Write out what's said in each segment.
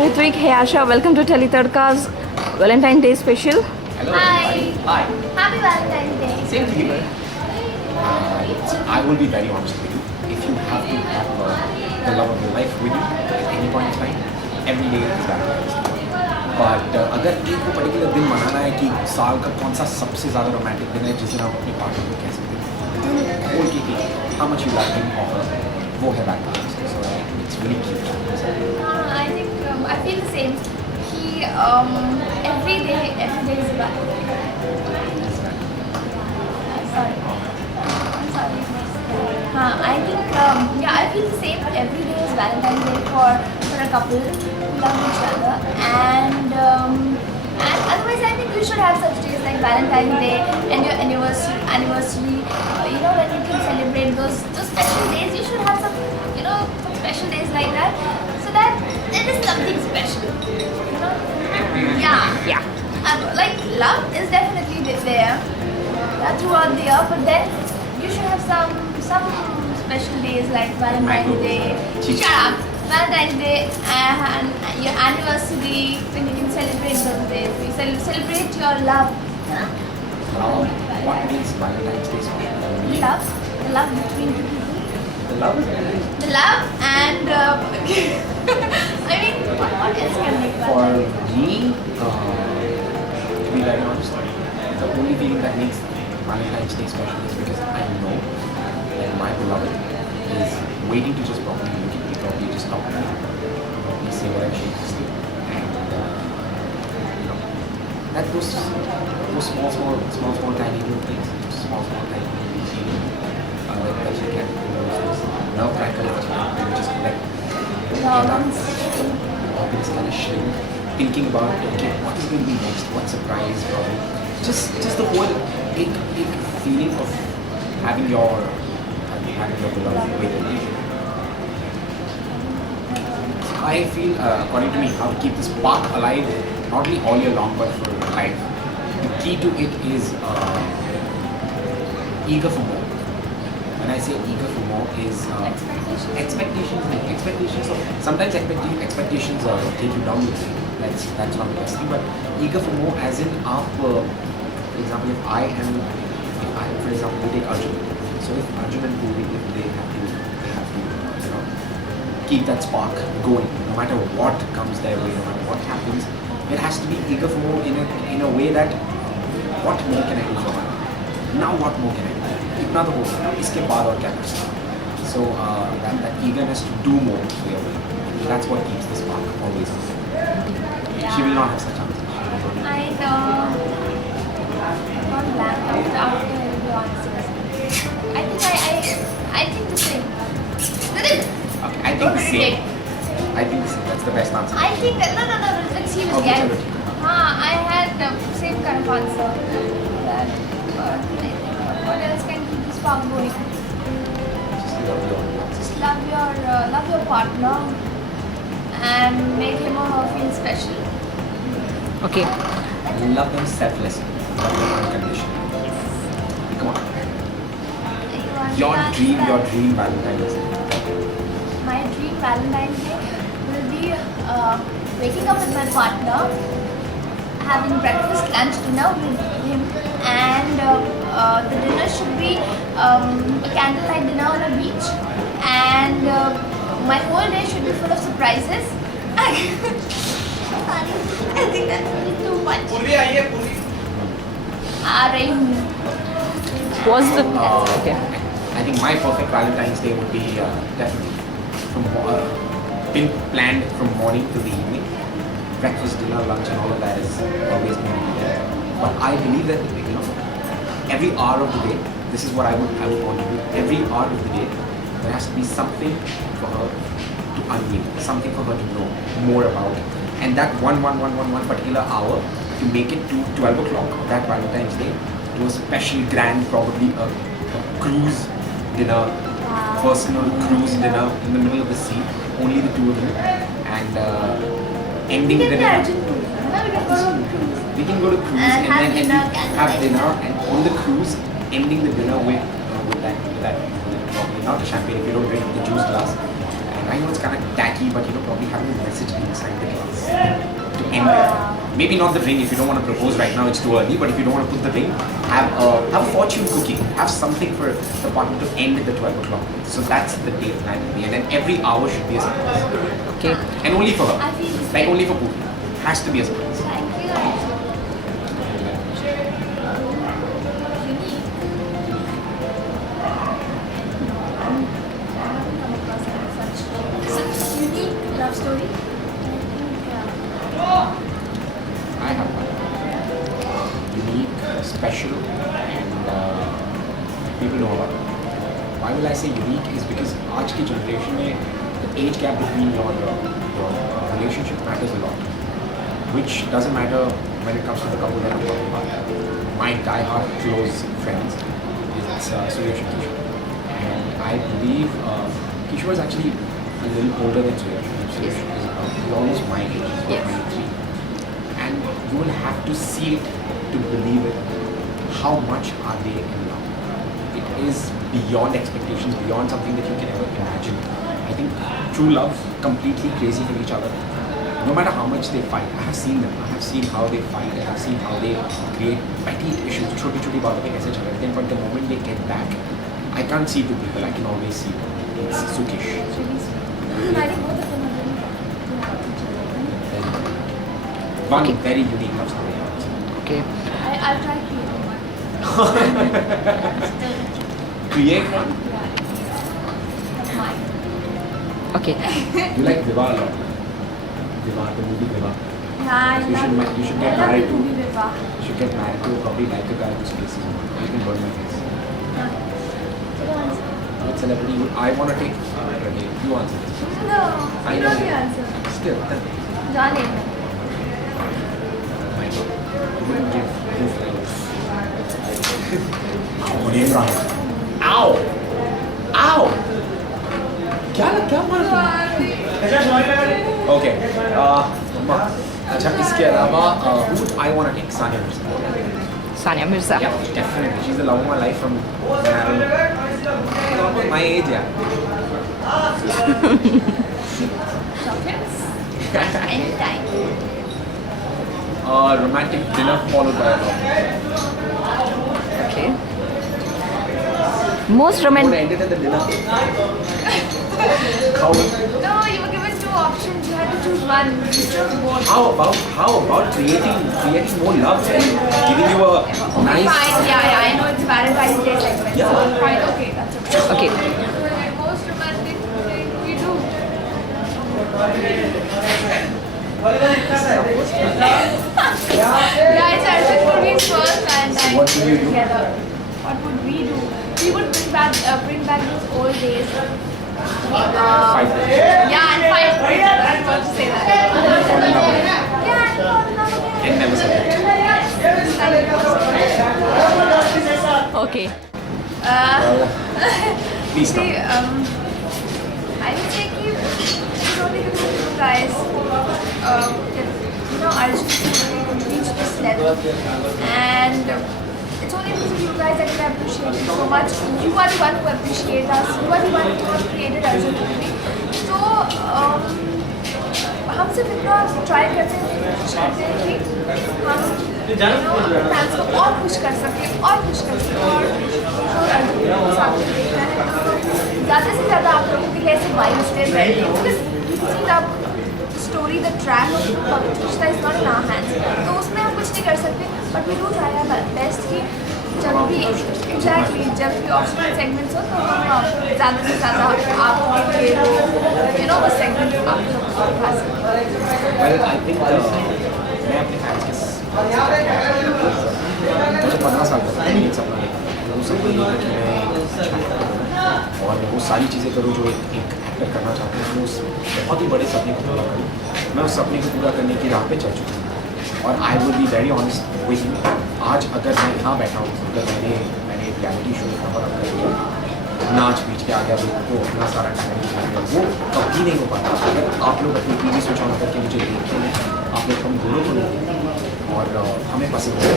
Hi Ritvik, hey Asha, welcome to Tadka's Valentine's Day special. Hello, Hi. everybody. Hi. Happy Valentine's Day. Same to you. I will be very honest with you. If you have to have the love of your life with you at any point in time, every day is Valentine's Day. But अगर एक को particular दिन मनाना है कि साल का कौन सा सबसे ज़्यादा रोमांटिक दिन है जिस दिन आप अपनी पार्टनर को कह सकते हैं बोल के how much you like him और वो है Valentine's Day. So it's really cute. I think I feel the same. He every day is Valentine's. Sorry. I'm sorry. I think I feel the same. Every day is Valentine's Day for a couple who love each other, and otherwise I think you should have such days like Valentine's Day and your anniversary. When you can celebrate those special days, you should have some special days like that, so that there is something special. Yeah. Like love is definitely there throughout the year, but then you should have some special days like Valentine's Day. Shut up. Valentine's Day and your anniversary, when you can celebrate those days. You celebrate your love. What means Valentine's Day special? Love. The love between two people. The love? The love and I mean, what else can make For Valentine's Day? me, to be very honest, the only feeling that makes Valentine's Day special is because I know that my beloved is waiting to just probably look at me, probably just talk to me, probably say whatever she needs to, and that those small tiny little things, small tiny little feeling, like that you can, those nerve-wrackers that you just like. Organs kind of shrink, thinking about okay, what is going to be next, what surprise, just the whole big feeling of having your beloved with you. I feel, according to me, how to keep this spark alive, not only all year long but for life. The key to it is eager for more. When I say eager for more is expectations of sometimes expectations take you down the drain. That's not the best thing. But eager for more, as in for example, if I for example we take Arjun. So if Arjun and Puri, if they have to keep that spark going, no matter what comes their way, no matter what happens, it has to be eager for more in a way that what more can I do for her? Now what more can I do? इतना तो हो सकता है, इसके बाद और क्या कर सकता हूँ? So that eagerness to do more, that's what keeps the spark always on. She will not have such answers. I not blank after your answers. I think the same. Okay, I think the same. That's the best answer. I think no. Let's see Okay, again. chalo. I had the same kind of answer. That, what else can keep the spark going? Just love your partner and make him or her feel special. Okay. Love them selflessly. Love them unconditionally. Come on. Your dream Valentine's Day. My dream Valentine's Day will be waking up with my partner, having breakfast, lunch, dinner with him, and the dinner should be a candlelight dinner on a beach, and my whole day should be full of surprises. I think that's really too much. What's the okay? I think my perfect Valentine's Day would be definitely been planned from morning to the evening. Breakfast, dinner, lunch, and all of that is always going to be there. But I believe that every hour of the day, this is what I would want to do. Every hour of the day, there has to be something for her to unveil, something for her to know more about. And that one particular hour, to make it to 12 o'clock that Valentine's Day, to a special grand, probably a cruise dinner, personal cruise dinner in the middle of the sea, only the two of them, and ending the dinner. We can go to cruise and then have dinner, and on the cruise, ending the dinner with that probably not the champagne if you don't drink the juice glass, and I know it's kind of tacky, but probably having a message inside the glass to end it. Maybe not the ring if you don't want to propose right now, it's too early. But if you don't want to put the ring, have a fortune cookie. Have something for the partner to end at the 12 o'clock. So that's the date plan to be. And then every hour should be a surprise. Okay. And only for her. I feel the Like same. only for Pooja. Has to be a surprise. Thank you. Unique. Such unique love story. I have one. Unique, special, and people know about it. Why will I say unique is because आज की generation में the age gap between your relationship matters a lot. Which doesn't matter when it comes to the couple that I'm talking about. My die-hard close friends is Suresh and Kishore. And I believe Kishore is actually a little older than Suresh. Suresh is almost my age, he's Yes. 23. And you will have to see it to believe it. How much are they in love? It is beyond expectations, beyond something that you can ever imagine. I think true love, completely crazy for each other. No matter how much they fight, I have seen them. I have seen how they fight. I have seen how they create petty issues. छोटी-छोटी बातों पे कैसे झगड़ते हैं, but the moment they get back, I can't see two people. I can always see one. It's Sukesh. It's really sweet. I think both of them are really One Okay. very unique love story. I would say. Okay. I'll try creating one. Create one. That's mine. Okay. You like Viva a lot. Viva, the movie Viva. Yeah, I So you love should I get love married the to. movie Viva. You should get married to probably like a guy who's facing you. You can burn my face. What celebrity would I want to take? Renee, you answer this. No, I you know. know the answer. Still, then. John Lennon. My God. You wouldn't give flowers. Name Ryan. Ow! Ow! क्या मार Okay. अच्छा इसके अलावा who would I want to take? Sania Mirza. Sania Mirza. Yeah, definitely. She's the love of my life from almost my age, yeah. Chocolates. Anytime. Romantic dinner followed by a love. Okay. Most I want to romantic. end it at the dinner. How, No, you were given two options. You had to choose one. You chose both. how about creating more love and giving you a nice. Fine. Yeah, I know it's Valentine's Day segment. Yeah. So fine. Okay, that's okay. Okay. Most romantic thing we do. Guys, I think for me first Valentine's What would you do? together. What would we do? We would bring back those old days. Fight. Yeah, and fight for each other. I was about to say that. Yeah, and fall in love again. And never separate. Okay. Please See, stop. I would say कि it's only because of you guys, Arjun reached this level, and it's only because of you guys that we appreciate you so much. You are the one who appreciate us. You are the one who have created Arjun movie. So हम सिर्फ इतना try करते हैं, कोशिश करते हैं कि हम अपने फैंस को और खुश कर सकें और अर्जुन को साथ में देखना है। ज़्यादा से ज़्यादा आप लोगों के लिए ऐसे माइलस्टोन रहेंगे बिकॉज अब स्टोरी द ट्रैक रिश्ता is not in our hands, तो उसमें हम कुछ नहीं कर सकते, but we do try our best कि जब भी एग्जैक्टली जब भी ऑप्शनल सेगमेंट्स हो तो हम ज़्यादा से ज़्यादा आपके लिए वो सेगमेंट आप लोग दिखा सकते हैं। Well, I think मैं अपने फैंस के मुझे 15 साल तक मैंने एक सपना देखा, वो सपना ये था कि मैं एक अच्छा एक्टर बनूं और वो सारी चीज़ें करूँ जो एक एक्टर करना चाहता हूँ। मैं उस बहुत ही बड़े सपने को पूरा करूँ। मैं उस सपने को पूरा करने की राह पे चल चुका हूँ और I will be very honest with you. आज अगर मैं यहाँ बैठा हूँ, अगर मैंने एक रियलिटी शो यहाँ पर अगर नाच बीच के आ गया, वो अपना सारा टैलेंट दिखा गया, वो कभी नहीं हो पाता अगर आप लोग अपनी टीवी स्विच ऑन करके मुझे देखते हैं, आप लोग हम दोनों को देखते हैं और हमें पसंद है।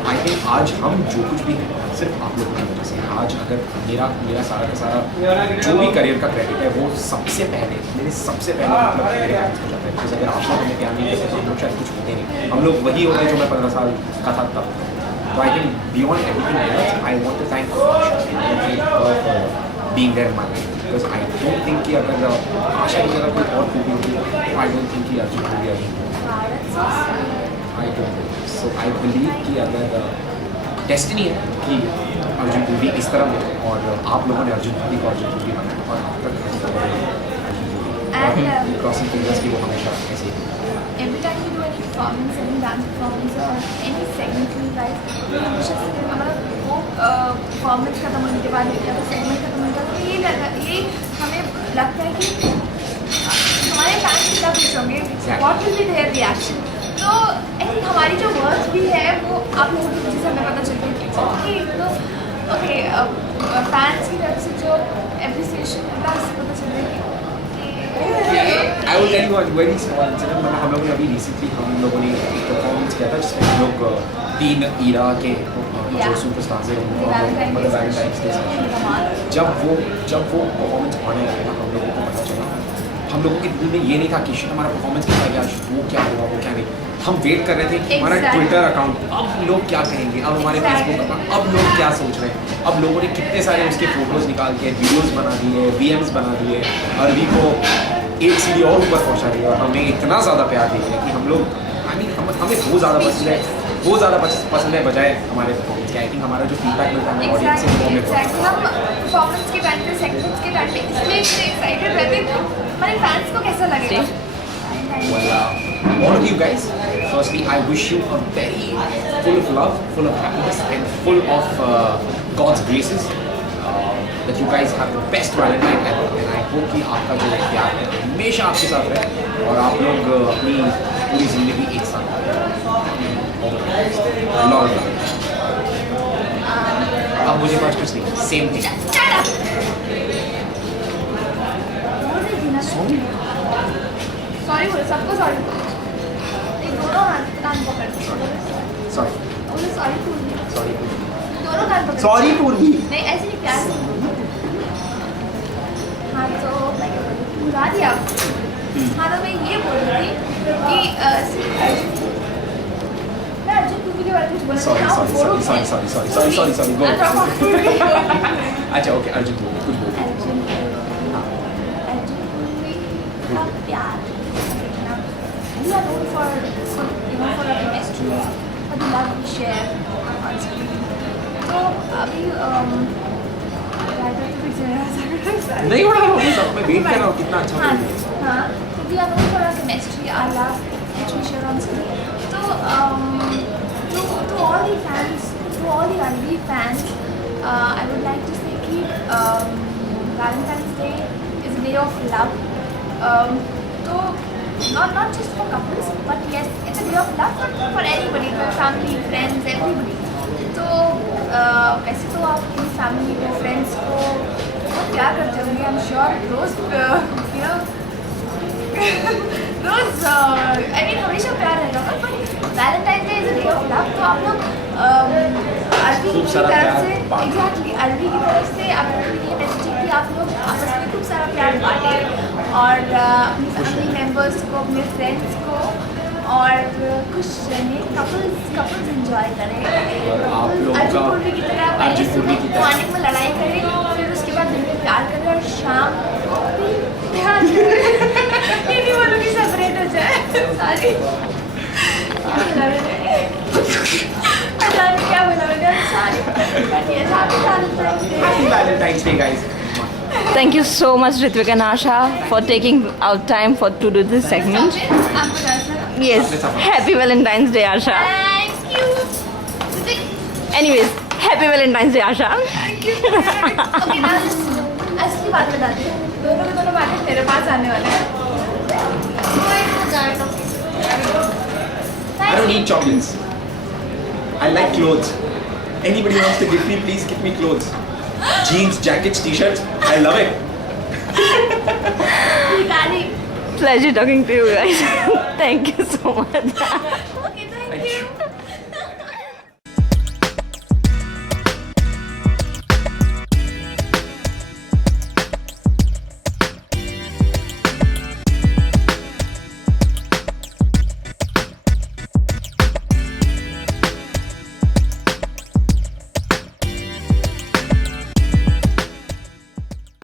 तो आई थिंक आज हम जो कुछ भी हैं सिर्फ आप लोगों की वजह से। आज अगर मेरा सारा का सारा जो भी करियर का क्रेडिट है वो सबसे पहले मेरे सबसे पहले मतलब मेरे पेरेंट्स को जाता है। बिकॉज अगर आप लोग हमें प्यार नहीं करते तो हम लोग शायद कुछ होते नहीं, हम लोग वही होते जो मैं 15 साल का था तब। तो I think beyond everything else I want to thank being there in my life. Because I don't think कि अगर आशा की जगह कोई और खूबी होती आई डोंट थिंक कि अर्जुन को भी आई don't think so. I believe कि अगर डेस्टिनी है कि अर्जुन को भी इस तरह हो और आप लोगों ने अर्जुन को भी बनाया और अब तक क्रॉसिंग फिंगर्स की वो हमेशा ऐसे ही। Every time we do any performance, any dance performance or any segment in life, हमेशा से हमारा वो performance खत्म होने के बाद या तो segment खत्म होने के बाद ये हमें लगता है कि हमारे fans क्या पूछोगे, what will be their reaction? तो I think हमारी जो words भी है वो आप लोगों की वजह से हमें पता चलती है कि तो okay fans की तरफ से जो appreciation मिलता है उससे पता चलता है कि I will tell you a very small incident। मतलब हम लोगों ने अभी रिसेंटली हम लोगों ने एक परफॉर्मेंस किया था जिसमें हम लोग 3 ईरा के जो सुपरस्टार्स हैं उनको मतलब वैलेंटाइंस डे जब वो परफॉर्मेंस आने लगे ना हम लोगों को पता चला, हम लोगों के दिल में ये नहीं था कि हमारा परफॉर्मेंस कैसा गया, वो क्या हुआ वो क्या नहीं। हम वेट कर रहे थे कि हमारा ट्विटर अकाउंट अब लोग क्या कहेंगे, अब हमारे फेसबुक अकाउंट अब लोग क्या सोच रहे हैं। अब लोगों ने कितने सारे उसके फोटोज़ निकाल के वीडियोज़ बना दिए, VMs बना दिए, अरवी को एक सीढ़ी और ऊपर पहुँचा दिया और हमें इतना ज़्यादा प्यार दे दिया कि हम लोग हमें वो ज़्यादा पसंद है बजाय हमारे परफॉर्मेंस के। आई थिंक हमारा जो फीडबैक मिलता है ऑडियंस से वो हमें हम परफॉर्मेंस के टाइम पे सेगमेंट्स के टाइम पे इसलिए इतने एक्साइटेड रहते हैं कि हमारे फैंस को कैसा लगेगा। Well, all of you guys, firstly, I wish you a very full of love, full of happiness, and full of God's graces. That you guys have the best Valentine ever, and I hope कि आपका जो प्यार है हमेशा आपके साथ रहे और आप लोग अपनी पूरी ज़िंदगी एक साथ लॉर्ड। अब मुझे पास कुछ नहीं, सेम थिंग। सॉरी बोलो सबको सॉरी बोलो, दोनों हाथ कान पकड़ सॉरी बोलो सॉरी पूर्वी, सॉरी दोनों कान पकड़ सॉरी पूर्वी। नहीं ऐसे नहीं प्यार से। हाँ तो मैं बुला दिया। हाँ तो मैं ये बोल रही थी कि मैं अर्जुन पूर्वी के बारे में कुछ बोलना सॉरी अच्छा ओके अर्जुन कुछ बोल। अर्जुन पूर्वी का प्यार we are known for for our chemistry, for the love we share on screen. तो अभी नहीं हो रहा है मैं वेट कर रहा हूँ कितना अच्छा हाँ हाँ तो we are known for our chemistry, our love which we share on screen. तो to all the fans, to all the Ranveer fans, I would like to say कि Valentine's Day is a day of love. तो not just for couples, but yes, it's a day of love for anybody, for family, friends, everybody. तो वैसे तो आप अपनी family को, friends को बहुत प्यार करते होंगे, I'm sure rose rose I mean हमेशा प्यार रहेगा, but Valentine's Day is a day of love. तो आप लोग अरवी की तरफ से एग्जैक्टली अरवी की तरफ से आप लोगों की ये मैसेज कि आप लोग आपस में खूब सारा प्यार बांटें और अपनी फैमिली मेम्बर्स को, अपने फ्रेंड्स को और खुश रहें, कपल्स एंजॉय करें। अर्जुन पूर्वी की तरह पहले सुबह मॉर्निंग में लड़ाई करें, फिर उसके बाद दिन में प्यार करें और शाम को भी प्यार करें। ये भी बोलूँगी सेपरेट हो जाए सारी। क्या बोला मैंने सारी Valentine's Day guys। Thank you so much, Ritvik and Asha, for taking out time to do this segment. Yes, happy Valentine's Day, Asha. Thank you. Anyways, happy Valentine's Day, Asha. Thank you. Okay, now असली बात बताते हैं। दोनों के दोनों बातें मेरे पास आने वाले हैं। I don't need chocolates. I like clothes. Anybody wants to gift me, please give me clothes. Jeans, jackets, t-shirts. I love it. Pleasure talking to you guys. Thank you so much. Okay, thank you.